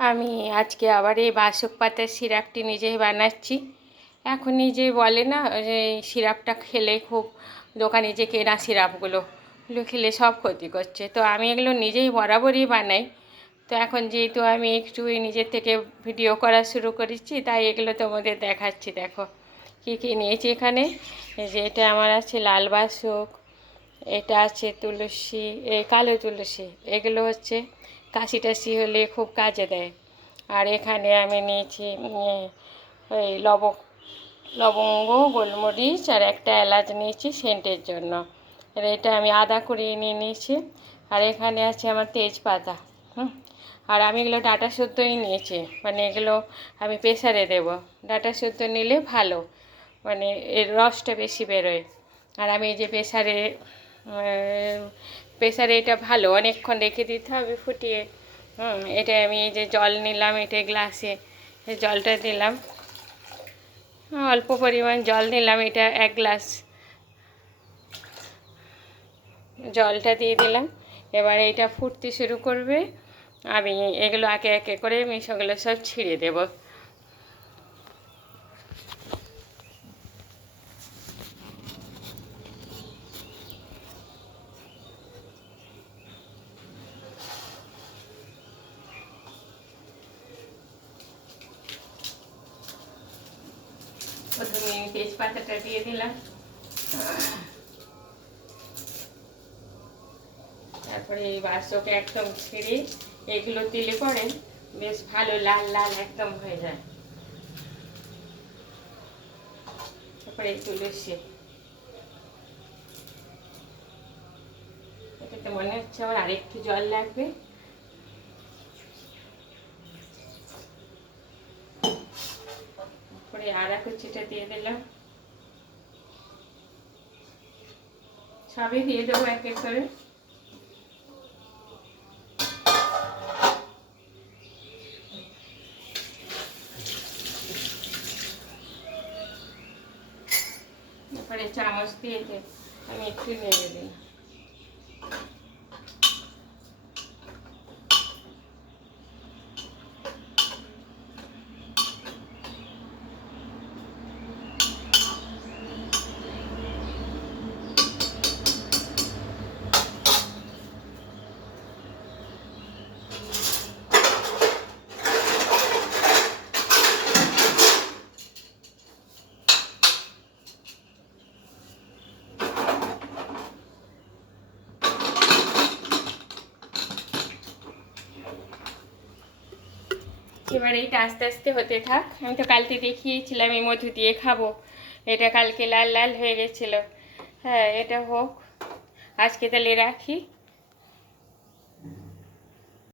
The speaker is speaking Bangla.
আমি আজকে আবার এই বাসক পাতার সিরাপটি নিজেই বানাচ্ছি। এখন নিজেই বলে না যে এই সিরাপটা খেলে খুব, দোকানে যে কেনা সিরাপগুলো খেলে সব ক্ষতি করছে, তো আমি এগুলো নিজেই বরাবরই বানাই। তো এখন যেহেতু আমি একটু নিজের থেকে ভিডিও করা শুরু করেছি, তাই এগুলো তোমাদের দেখাচ্ছি। দেখো কী কী নিয়েছি এখানে। এই যে এটা আমার আছে লাল বাসক, এটা আছে তুলসী, এই কালো তুলসী, এগুলো হচ্ছে কাশি টাশি হলে খুব কাজে দেয়। আর এখানে আমি নিয়েছি ওই লবঙ্গ, গোলমরিচ আর একটা এলাচ নিয়েছি সেন্টের জন্য। আর এটা আমি আদা কুড়িয়ে নিয়ে নিয়েছি। আর এখানে আছে আমার তেজপাতা। আর আমি এগুলো ডাঁটা সুদ্ধই নিয়েছি, মানে এগুলো আমি প্রেসারে দেব। ডাঁটা সুদ্ধ নিলে ভালো, মানে এর রসটা বেশি বেরোয়। আর আমি এই যে প্রেসারে এটা ভালো, অনেকক্ষণ রেখে দিতে হবে ফুটিয়ে। এটা আমি এই যে জল নিলাম, এটা গ্লাসে জলটা দিলাম, অল্প পরিমাণ জল নিলাম, এটা 1 গ্লাস জলটা দিয়ে দিলাম। এবার এটা ফুটতে শুরু করবে, আমি এগুলো একে একে করে মিশাগুলো সব ছিঁড়ে দেব। প্রথমে আমি তেজপাতাটা দিয়ে দিলাম, তারপরে এই বাসকে একদম ছেড়ে এগুলো দিলে পরে বেশ ভালো লাল লাল একদম হয়ে যায়। তারপরে এই তুলসী, এটাতে মনে হচ্ছে আমার আরেকটু জল লাগবে। তারপরে আদা কুচিটা দিয়ে দিলাম, সবই দিয়ে দেবো এক এক করে। তারপরে চামচ দিয়ে আমি একটু নেড়ে দিই। এবার এইটা আস্তে আস্তে হতে থাক। আমি তো কালকে দেখিয়েছিলাম এই মধু দিয়ে খাবো, এটা কালকে লাল লাল হয়ে গেছিলো। হ্যাঁ, এটা হোক, আজকে তাহলে রাখি।